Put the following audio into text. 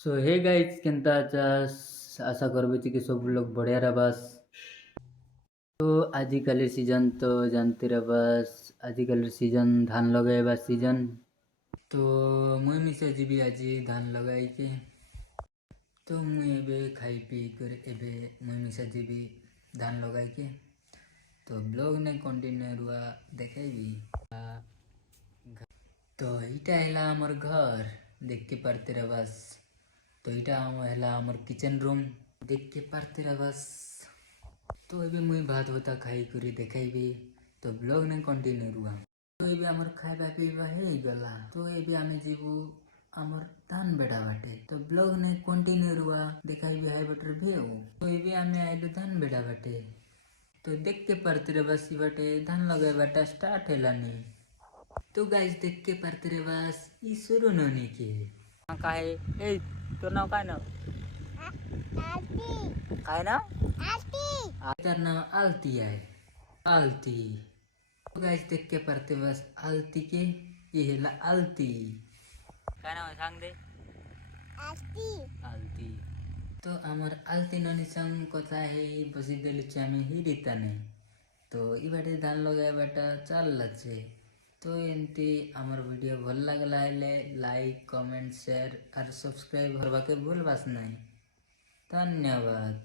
सो hey guys केनता आशा करबे कि सब लोग बढ़िया रबास। तो आजिकल सीजन तो जानते रबास, आजिकल सीजन धान लगाइबा सीजन। तो मुई मिसे जीबी आज धान लगाई के तो मुई एबे खाई पी कर एबे मुई मिसे जीबी धान लगाई के तो ब्लॉग ने कंटिन्यू रुआ देखाइबी। तो इटा हैला हमर घर देख के पारते रबास। तो इटा हैला हमर किचन रूम देख के पारते रबास। तो एबे मुई भात होता खाई करी देखाइबी तो ब्लॉग ने कंटिन्यू रुआ। तो एबे हमर खाइबा पीबा हे गला तो एबे आमे जीबू हमर धान बेड़ा बाटे तो ब्लॉग ने कंटिन्यू रुआ देखाइबी हाय बटर भेउ। तो एबे आमे आइलु धान बेड़ा बाटे तो देख के पारते रबास बाटे धान लगाई बाटा स्टार्ट हैलानी। तो गाइस देख के पारते रबास ई शुरू ननी के काहे ए तोर नाम काय नाम आलती काय नाम आलती तार नाम आलती है आलती। तो गाइस देख के पारते बस आलती के ये हैला आलती काय नाम सांग दे आलती आलती। तो आमर आलती ननी संग कथा है बसी देलु चामे ही रीता नहीं तो ई बाटे धान लगाय बाटा चाल लच्छे। तो एमती आमर वीडियो भल लागला है लाइक कमेंट शेयर और सब्सक्राइब करवा के भूलबास नहीं। धन्यवाद।